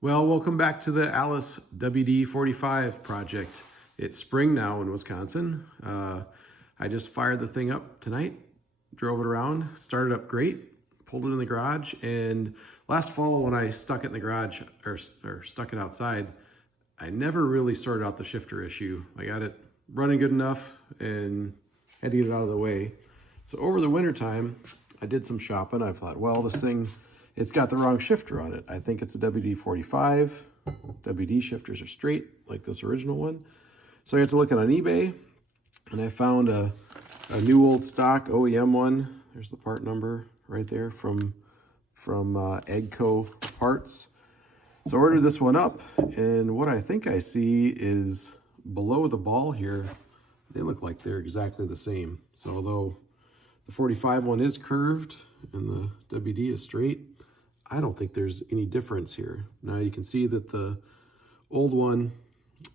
Well, welcome back to the Allis WD45 project. It's spring now in Wisconsin. I just fired the thing up tonight, drove it around, started up great, pulled it in the garage, and last fall when I stuck it in the garage or stuck it outside, I never really sorted out the shifter issue. I got it running good enough and had to get it out of the way. So over the winter time, I did some shopping. I thought, well, this thing, it's got the wrong shifter on it. I think it's a WD-45. WD shifters are straight, like this original one. So I got to looking on eBay, and I found a new old stock OEM one. There's the part number right there from Eggco Parts. So I ordered this one up, and what I think I see is below the ball here, they look like they're exactly the same. So although the 45 one is curved and the WD is straight, I don't think there's any difference here. Now you can see that the old one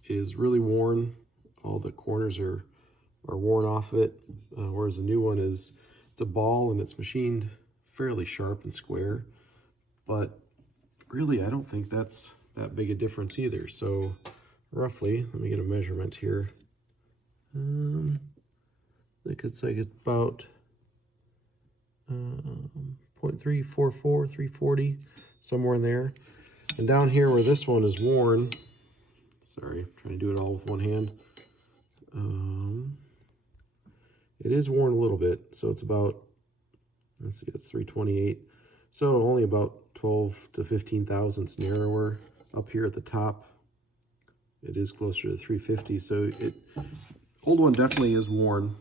is really worn. All the corners are worn off of it, whereas the new one it's a ball and it's machined fairly sharp and square. But really, I don't think that's that big a difference either. So roughly, let me get a measurement here. I think it's like about 0.344, 340, somewhere in there. And down here where this one is worn, sorry, I'm trying to do it all with one hand. It is worn a little bit, so it's about, let's see, it's 328. So only about 12 to 15 thousandths narrower up here at the top. It is closer to 350, so old one definitely is worn.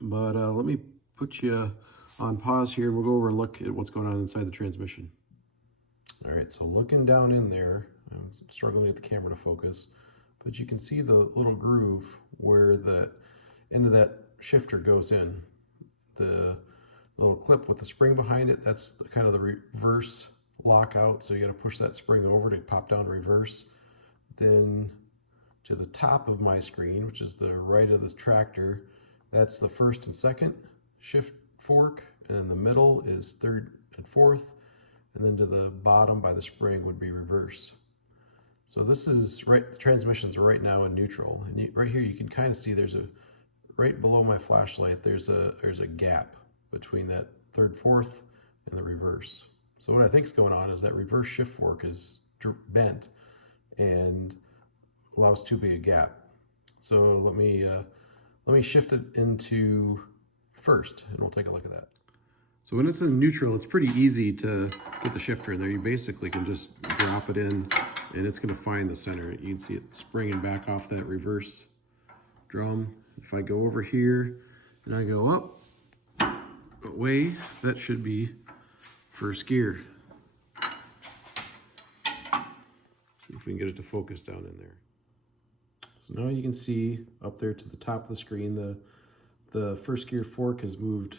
But let me put you on pause here. We'll go over and look at what's going on inside the transmission. All right, so looking down in there, I'm struggling to get the camera to focus, but you can see the little groove where the end of that shifter goes in. The little clip with the spring behind it, that's kind of the reverse lockout, so you got to push that spring over to pop down to reverse. Then to the top of my screen, which is the right of this tractor, that's the first and second shift fork, and the middle is third and fourth, and then to the bottom by the spring would be reverse. So this is right, the transmission's right now in neutral, and right here you can kind of see right below my flashlight, there's a gap between that third, fourth, and the reverse. So what I think is going on is that reverse shift fork is bent and allows too big a gap. So let me shift it into first, and we'll take a look at that. So when it's in neutral, it's pretty easy to get the shifter in there. You basically can just drop it in, and it's going to find the center. You can see it springing back off that reverse drum. If I go over here and I go up, away, that should be first gear. See if we can get it to focus down in there. So now you can see up there to the top of the screen, the first gear fork has moved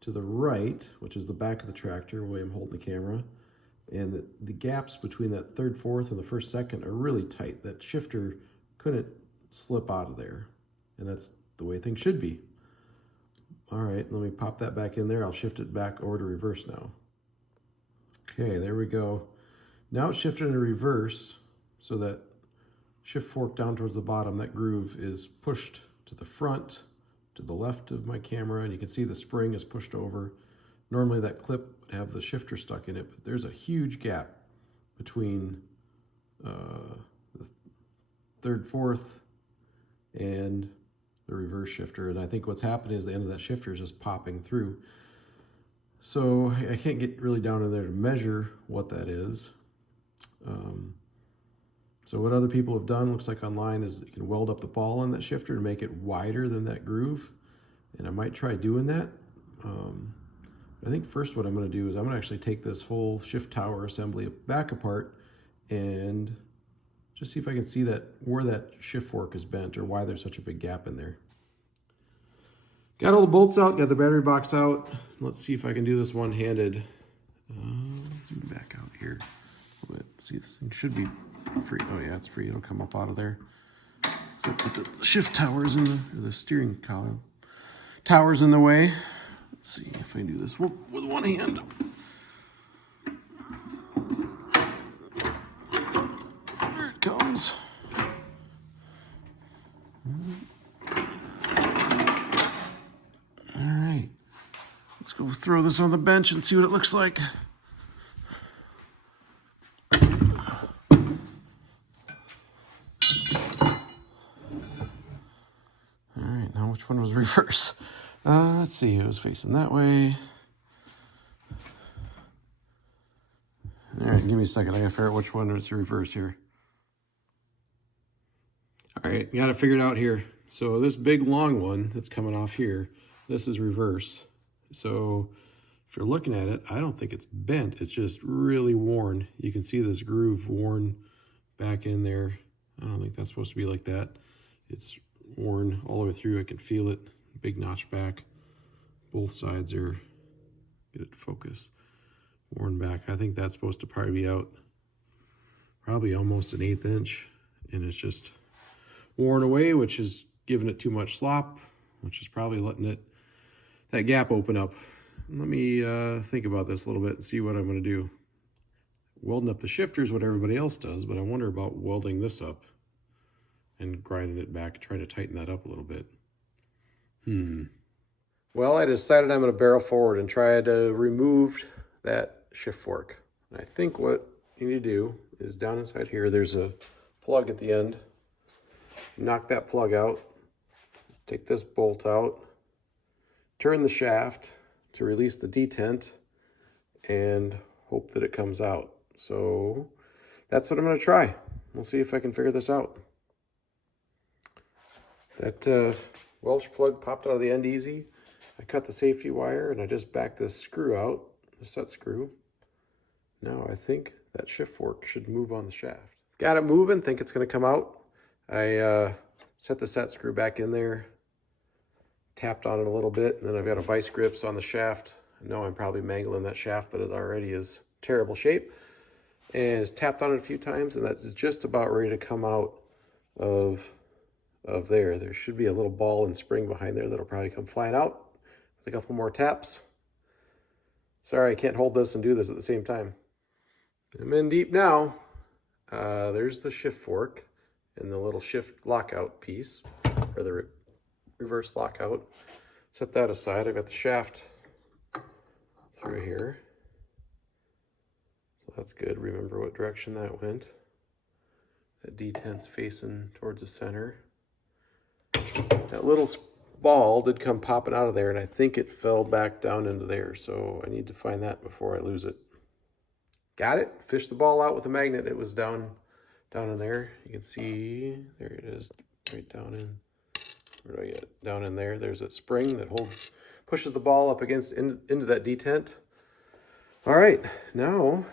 to the right, which is the back of the tractor, the way I'm holding the camera. And the gaps between that third, fourth, and the first, second are really tight. That shifter couldn't slip out of there. And that's the way things should be. All right, let me pop that back in there. I'll shift it back over to reverse now. Okay, there we go. Now it's shifted into reverse, so that shift fork down towards the bottom, that groove is pushed to the front, to the left of my camera, and you can see the spring is pushed over. Normally that clip would have the shifter stuck in it, but there's a huge gap between the third, fourth, and the reverse shifter. And I think what's happening is the end of that shifter is just popping through. So I can't get really down in there to measure what that is. So what other people have done, looks like online, is you can weld up the ball on that shifter to make it wider than that groove. And I might try doing that. I think first what I'm going to do is I'm going to actually take this whole shift tower assembly back apart and just see if I can see where that shift fork is bent or why there's such a big gap in there. Got all the bolts out, got the battery box out. Let's see if I can do this one-handed. Zoom back out here. Let's see, this thing should be free. Oh yeah, it's free. It'll come up out of there. So put the shift towers in the steering column. Towers in the way. Let's see if I can do this with one hand. Let's go throw this on the bench and see what it looks like. All right, now which one was reverse? Let's see, it was facing that way. All right, give me a second. I gotta figure out which one is reverse here. All right, got it figured out here. So this big long one that's coming off here, this is reverse. So if you're looking at it, I don't think it's bent. It's just really worn. You can see this groove worn back in there. I don't think that's supposed to be like that. It's worn all the way through. I can feel it. Big notch back. Both sides are, get it to focus, worn back. I think that's supposed to probably be out probably almost an 1/8 inch, and it's just worn away, which is giving it too much slop, which is probably letting that gap open up. Let me think about this a little bit and see what I'm going to do. Welding up the shifter is what everybody else does, but I wonder about welding this up and grinding it back, try to tighten that up a little bit. Well, I decided I'm going to barrel forward and try to remove that shift fork. I think what you need to do is down inside here, there's a plug at the end. Knock that plug out, take this bolt out, turn the shaft to release the detent, and hope that it comes out. So that's what I'm going to try. We'll see if I can figure this out. That Welsh plug popped out of the end easy. I cut the safety wire and I just backed this screw out, the set screw. Now I think that shift fork should move on the shaft. Got it moving, think it's going to come out. I set the set screw back in there, tapped on it a little bit, and then I've got a vice grips on the shaft. I know I'm probably mangling that shaft, but it already is terrible shape. And it's tapped on it a few times, and that's just about ready to come out of there. There should be a little ball and spring behind there that'll probably come flying out with a couple more taps. Sorry, I can't hold this and do this at the same time. I'm in deep now. There's the shift fork and the little shift lockout piece, or the reverse lockout. Set that aside. I've got the shaft through here. So that's good. Remember what direction that went. That detent's facing towards the center. That little ball did come popping out of there, and I think it fell back down into there, so I need to find that before I lose it. Got it. Fished the ball out with a magnet. It was down in there. You can see, there it is, right down in, where do I get it? Down in there. There's a spring that pushes the ball up against, into that detent. All right, now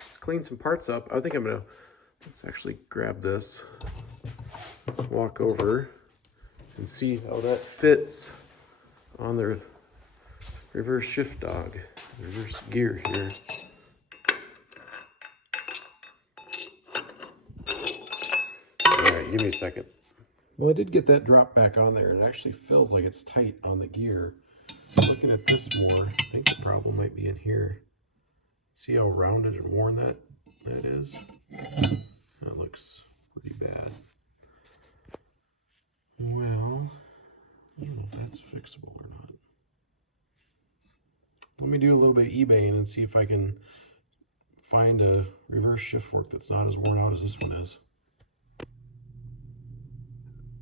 let's clean some parts up. I think let's actually grab this, walk over, and see how that fits on the reverse shift dog, reverse gear here. Give me a second. Well, I did get that drop back on there. It actually feels like it's tight on the gear. Looking at this more, I think the problem might be in here. See how rounded and worn that is? That looks pretty bad. Well, I don't know if that's fixable or not. Let me do a little bit of eBaying and see if I can find a reverse shift fork that's not as worn out as this one is.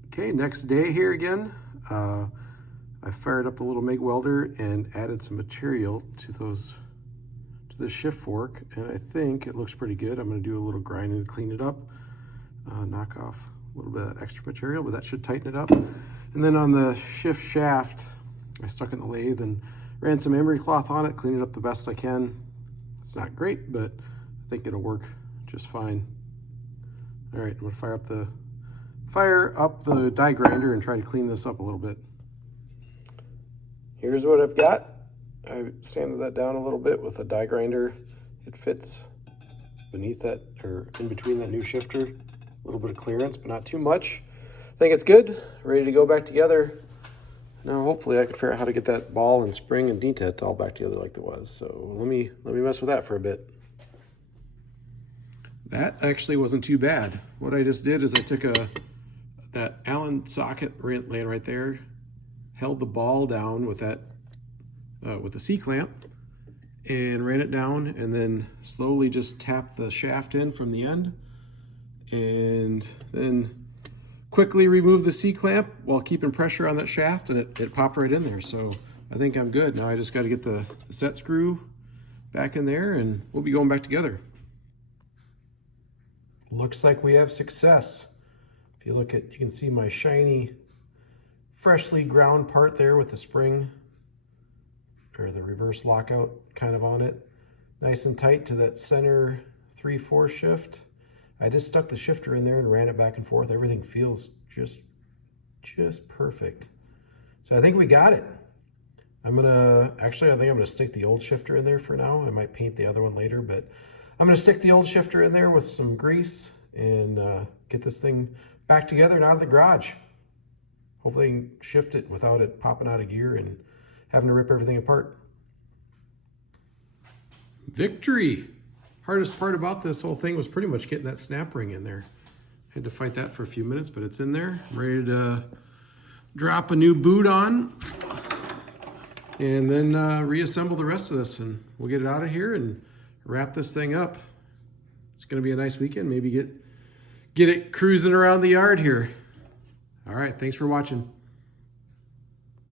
Okay, next day here again. I fired up the little MIG welder and added some material to the shift fork, and I think it looks pretty good. I'm going to do a little grinding to clean it up, knock off a little bit of that extra material, but that should tighten it up. And then on the shift shaft, I stuck in the lathe and ran some emery cloth on it, cleaned it up the best I can. It's not great, but I think it'll work just fine. All right, I'm going to fire up the die grinder and try to clean this up a little bit. Here's what I've got. I sanded that down a little bit with a die grinder. It fits beneath that, or in between that new shifter. A little bit of clearance, but not too much. I think it's good, ready to go back together. Now hopefully I can figure out how to get that ball and spring and detent all back together like it was. So let me mess with that for a bit. That actually wasn't too bad. What I just did is I took that Allen socket laying right there, held the ball down with that with the C-clamp and ran it down, and then slowly just tapped the shaft in from the end, and then quickly remove the C-clamp while keeping pressure on that shaft, and it popped right in there. So I think I'm good. Now I just got to get the set screw back in there, and we'll be going back together. Looks like we have success. If you look at, you can see my shiny, freshly ground part there with the spring, or the reverse lockout kind of on it. Nice and tight to that center 3/4 shift. I just stuck the shifter in there and ran it back and forth. Everything feels just perfect. So I think we got it. I think I'm gonna stick the old shifter in there for now. I might paint the other one later, but I'm gonna stick the old shifter in there with some grease and get this thing back together and out of the garage. Hopefully I can shift it without it popping out of gear and having to rip everything apart. Victory! Hardest part about this whole thing was pretty much getting that snap ring in there. Had to fight that for a few minutes, but it's in there. I'm ready to drop a new boot on and then reassemble the rest of this, and we'll get it out of here and wrap this thing up. It's gonna be a nice weekend. Maybe get it cruising around the yard here. All right, thanks for watching.